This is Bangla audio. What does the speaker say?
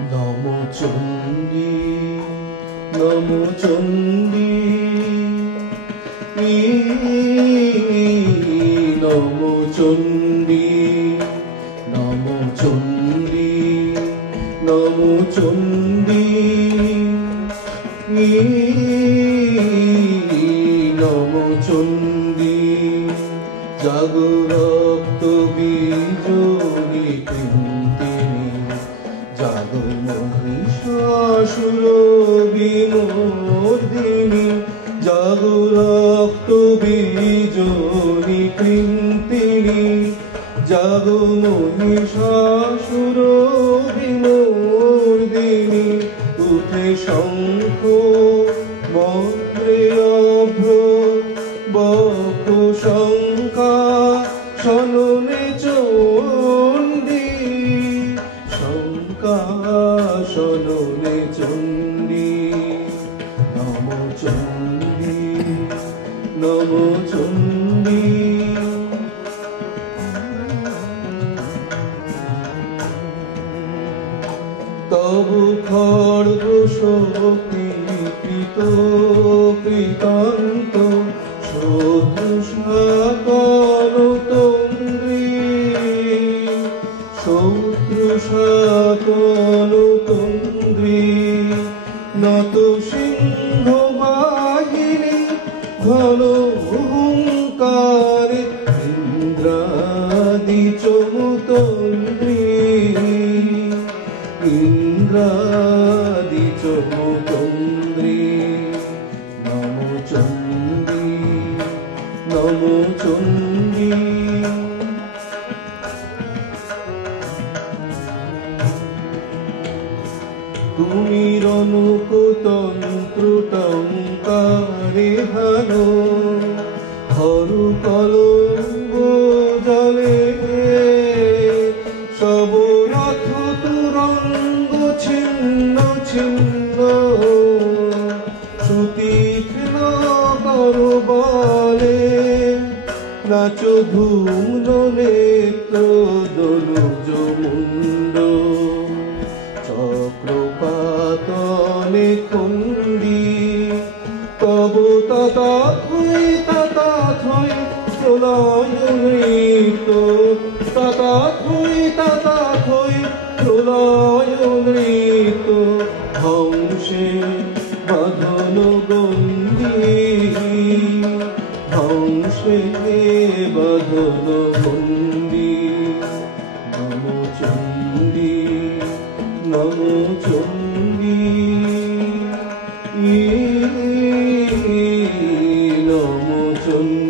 নমো চণ্ডী নমো চণ্ডী নমো চণ্ডী নমো চণ্ডী নমো চণ্ডী নমো চণ্ডী জাগো রক্ত বীজনি কৃন্তিনি জাগো মহিষাসুর বিমর্দিনী জাগো রক্ত বীজনি কৃন্তিনি জাগো মহিষাসুর বিমর্দিনী উঠে শঙ্খ বজ্রে অভ্র বক্ষ শঙ্কা শননে চণ্ডী শঙ্কা শননে চণ্ডী নমো চণ্ডী নমো চণ্ডী তবু খড়গ শক্তি কৃত কৃতান্ত শত্রু শাকল তন্দ্রী শত্রু শাকল তন্দ্রী নত সিংহ বাহিনী ঘন হুঙ্কারে ইন্দ্রাদি চমুতন্দ্রী ইন্দ্রাদি চমুতন্দ্রী নমো চণ্ডী নমো চণ্ডী তুমি রণকুতন্ত্র টঙ্কারে ভালো হরু কলঙ্গ জলে সব রথ তুরঙ্গ ছিন্ন ছিন্ন সুতীক্ষ্ণ করো বলে নাচ ধূম্র নেত্র দনুজ মুন্ড চক্রপাতনে খণ্ডী তব তথাথৈ প্রলয় নৃত্য তথাথৈ প্রলয় নৃত্য ধ্বংসে বাঁধন গণ্ডী ধ্বংসে বাঁধন গণ্ডী নমো চণ্ডী নমো চণ্ডী নমো চণ্ডী।